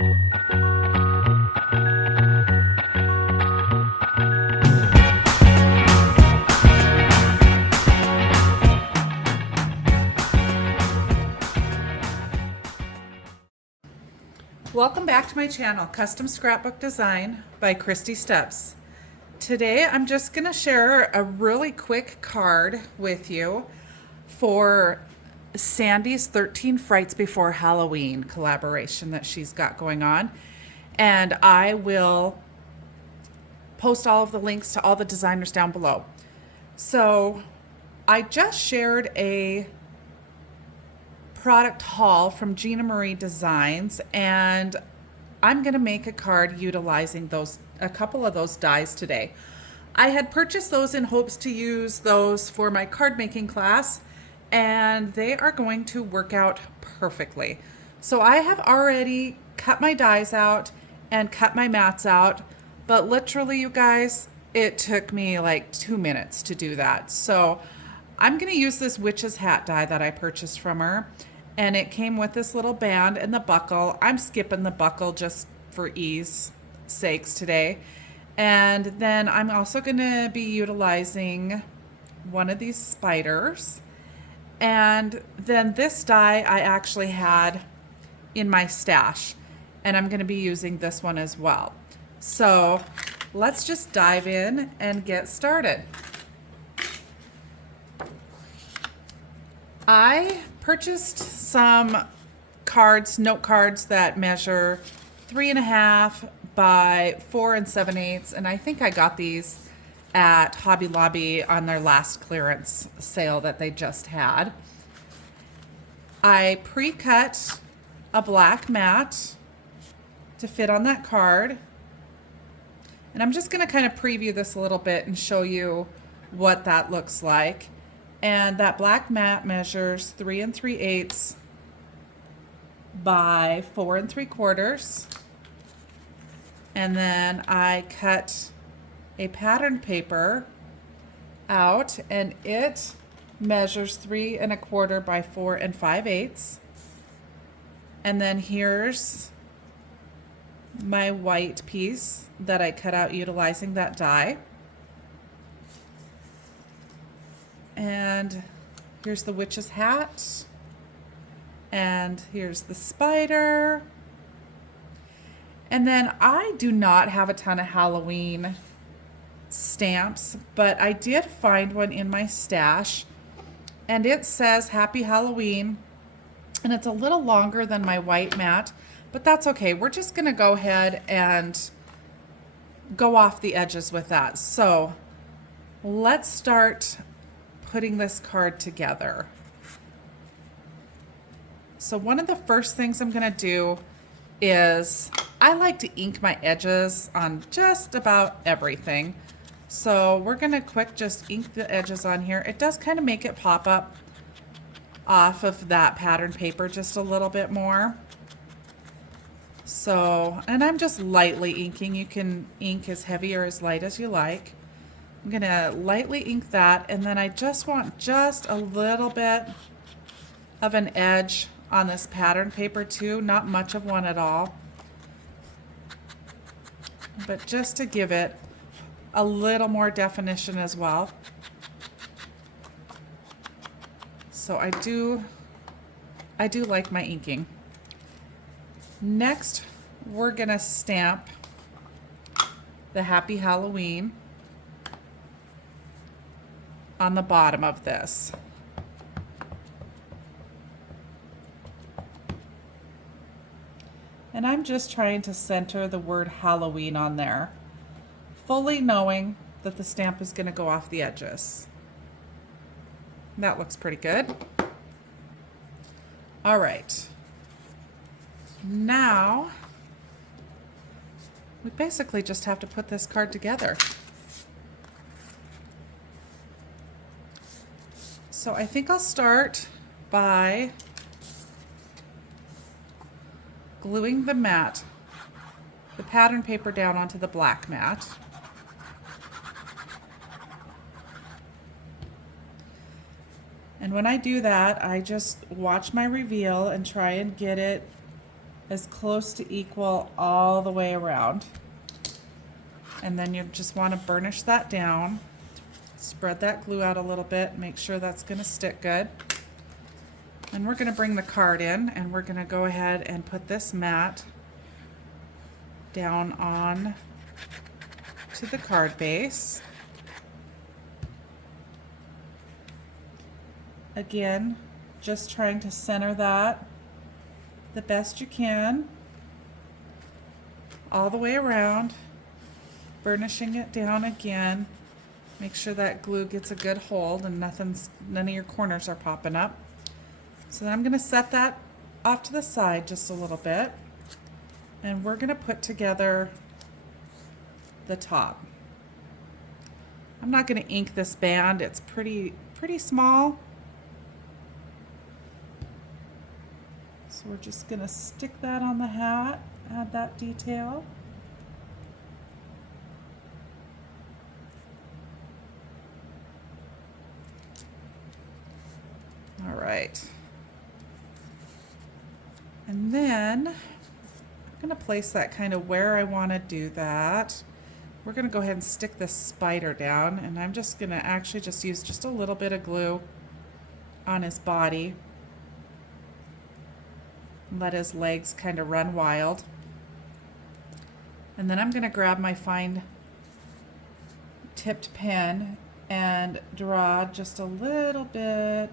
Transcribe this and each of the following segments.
Welcome back to my channel, Custom Scrapbook Design by Christy Steps. Today I'm just going to share a really quick card with you for Sandy's 13 Frights Before Halloween collaboration that she's got going on. And I will post all of the links to all the designers down below. So I just shared a product haul from Gina Marie Designs, and I'm going to make a card utilizing a couple of those dies today. I had purchased those in hopes to use those for my card making class, and they are going to work out perfectly. So I have already cut my dies out and cut my mats out, but literally, you guys, it took me like 2 minutes to do that. So I'm going to use this witch's hat die that I purchased from her. And it came with this little band and the buckle. I'm skipping the buckle just for ease sakes today. And then I'm also going to be utilizing one of these spiders. And then this die I actually had in my stash. And I'm going to be using this one as well. So let's just dive in and get started. I purchased some cards, note cards that measure 3.5 by 4 7/8, and I think I got these at Hobby Lobby on their last clearance sale that they just had. I pre-cut a black mat to fit on that card, and I'm just going to kind of preview this a little bit and show you what that looks like. And that black mat measures 3 3/8 by 4 3/4. And then I cut a pattern paper out, and it measures 3 1/4 by 4 5/8. And then here's my white piece that I cut out utilizing that die. And here's the witch's hat. And here's the spider. And then I do not have a ton of Halloween stamps, but I did find one in my stash. And it says Happy Halloween. And it's a little longer than my white mat, but that's okay. We're just going to go ahead and go off the edges with that. So let's start putting this card together. So one of the first things I'm going to do is I like to ink my edges on just about everything. So we're going to quick just ink the edges on here. It does kind of make it pop up off of that pattern paper just a little bit more. So, and I'm just lightly inking. You can ink as heavy or as light as you like. I'm going to lightly ink that, and then I just want just a little bit of an edge on this pattern paper too, not much of one at all, but just to give it a little more definition as well. So I do like my inking. Next, we're going to stamp the Happy Halloween on the bottom of this. And I'm just trying to center the word Halloween on there, fully knowing that the stamp is going to go off the edges. That looks pretty good. All right. Now, we basically just have to put this card together. So I think I'll start by gluing the mat, the pattern paper down onto the black mat. And when I do that, I just watch my reveal and try and get it as close to equal all the way around. And then you just want to burnish that down. Spread that glue out a little bit, make sure that's going to stick good. And we're going to bring the card in, and we're going to go ahead and put this mat down on to the card base. Again, just trying to center that the best you can all the way around, burnishing it down again. Make sure that glue gets a good hold and none of your corners are popping up. So then I'm going to set that off to the side just a little bit, and we're going to put together the top. I'm not going to ink this band. It's pretty small. So we're just going to stick that on the hat, add that detail. All right. And then I'm going to place that kind of where I want to do that. We're going to go ahead and stick this spider down, and I'm just going to actually just use just a little bit of glue on his body. Let his legs kind of run wild. And then I'm going to grab my fine tipped pen and draw just a little bit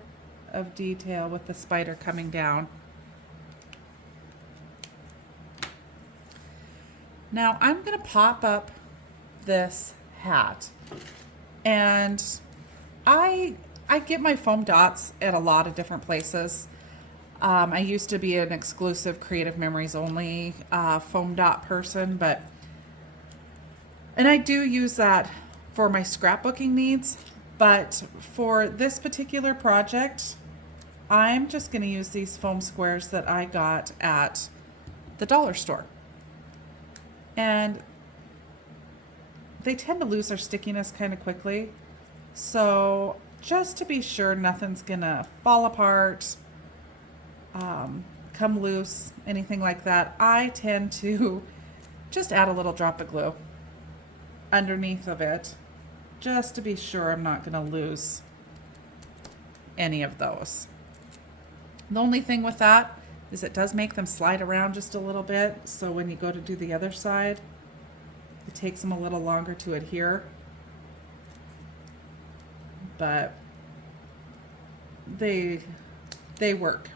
of detail with the spider coming down. Now I'm going to pop up this hat, and I get my foam dots at a lot of different places. I used to be an exclusive Creative Memories only foam dot person, and I do use that for my scrapbooking needs, but for this particular project, I'm just going to use these foam squares that I got at the dollar store. And they tend to lose their stickiness kind of quickly. So just to be sure nothing's going to fall apart, come loose, anything like that, I tend to just add a little drop of glue underneath of it, just to be sure I'm not going to lose any of those. The only thing with that is it does make them slide around just a little bit, so when you go to do the other side, it takes them a little longer to adhere. But they work.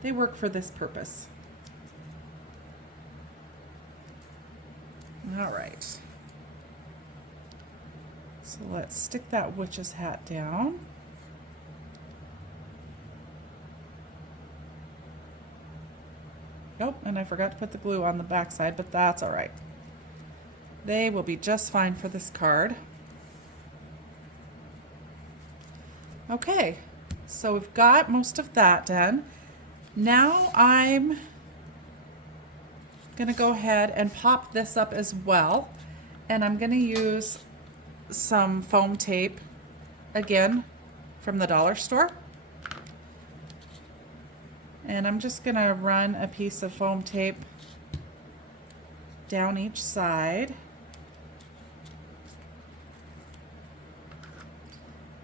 They work for this purpose. All right. So let's stick that witch's hat down. Oh, and I forgot to put the glue on the back side, but that's all right. They will be just fine for this card. Okay, so we've got most of that done. Now I'm gonna go ahead and pop this up as well, and I'm gonna use some foam tape, again, from the dollar store. And I'm just gonna run a piece of foam tape down each side.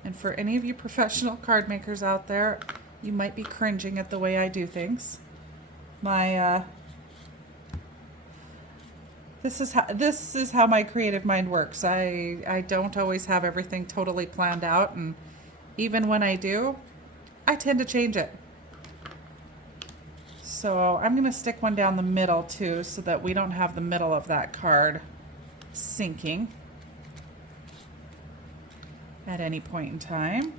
And for any of you professional card makers out there, you might be cringing at the way I do things. This is how my creative mind works. I don't always have everything totally planned out, and even when I do, I tend to change it. So I'm going to stick one down the middle too, so that we don't have the middle of that card sinking at any point in time.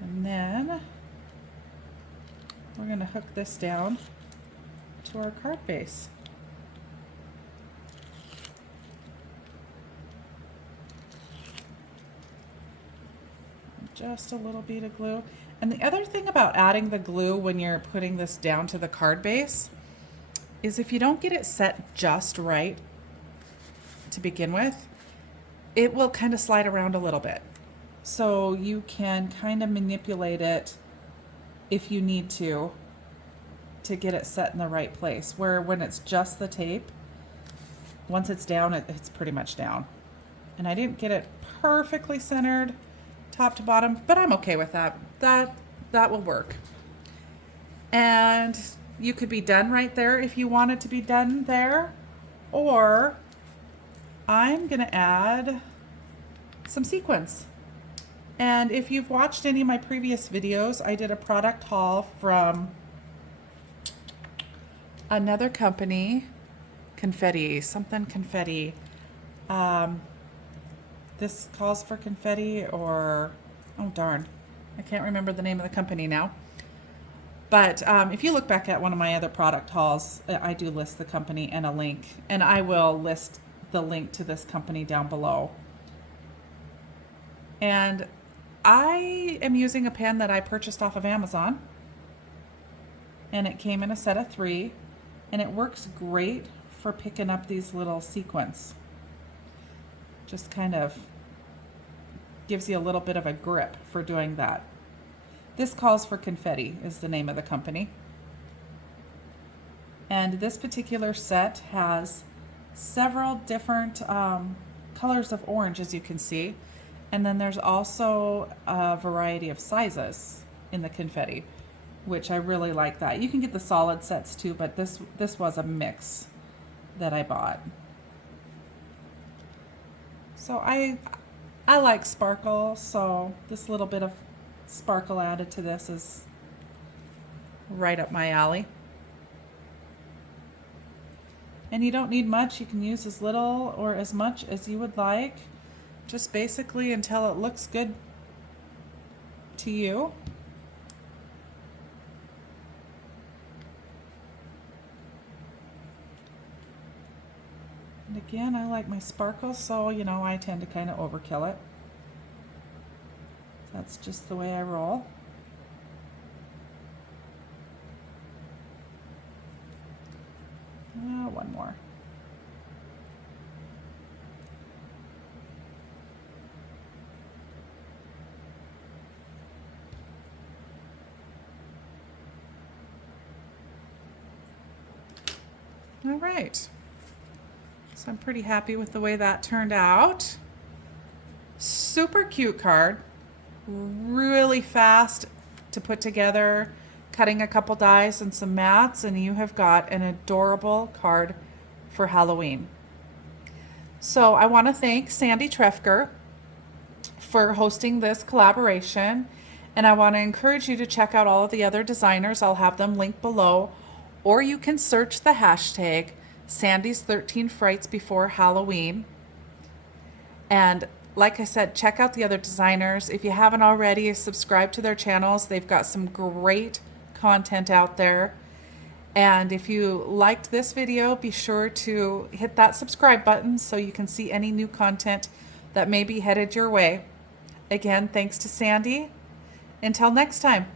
And then we're going to hook this down to our card base. Just a little bit of glue. And the other thing about adding the glue when you're putting this down to the card base is if you don't get it set just right to begin with, it will kind of slide around a little bit. So you can kind of manipulate it if you need to get it set in the right place. Where when it's just the tape, once it's down, it's pretty much down. And I didn't get it perfectly centered top to bottom, but I'm okay with that. That will work. And you could be done right there if you wanted to be done there, or I'm gonna add some sequins. And if you've watched any of my previous videos, I did a product haul from another company, something confetti. This calls for confetti, or, oh darn, I can't remember the name of the company now. But if you look back at one of my other product hauls, I do list the company and a link, and I will list the link to this company down below. And I am using a pen that I purchased off of Amazon, and it came in a set of 3, and it works great for picking up these little sequins. Just kind of gives you a little bit of a grip for doing that. This calls for confetti is the name of the company. And this particular set has several different colors of orange, as you can see. And then there's also a variety of sizes in the confetti, which I really like that. You can get the solid sets too, but this was a mix that I bought. So I like sparkle, so this little bit of sparkle added to this is right up my alley. And you don't need much. You can use as little or as much as you would like, just basically until it looks good to you. And again, I like my sparkle, so you know, I tend to kind of overkill it. That's just the way I roll. One more. All right. So I'm pretty happy with the way that turned out. Super cute card. Really fast to put together, cutting a couple dies and some mats, and you have got an adorable card for Halloween. So I want to thank Sandy Trefger for hosting this collaboration, and I want to encourage you to check out all of the other designers. I'll have them linked below, or you can search the hashtag Sandy's 13 Frights Before Halloween. And like I said, check out the other designers. If you haven't already, subscribe to their channels. They've got some great content out there. And if you liked this video, be sure to hit that subscribe button so you can see any new content that may be headed your way. Again, thanks to Sandy. Until next time.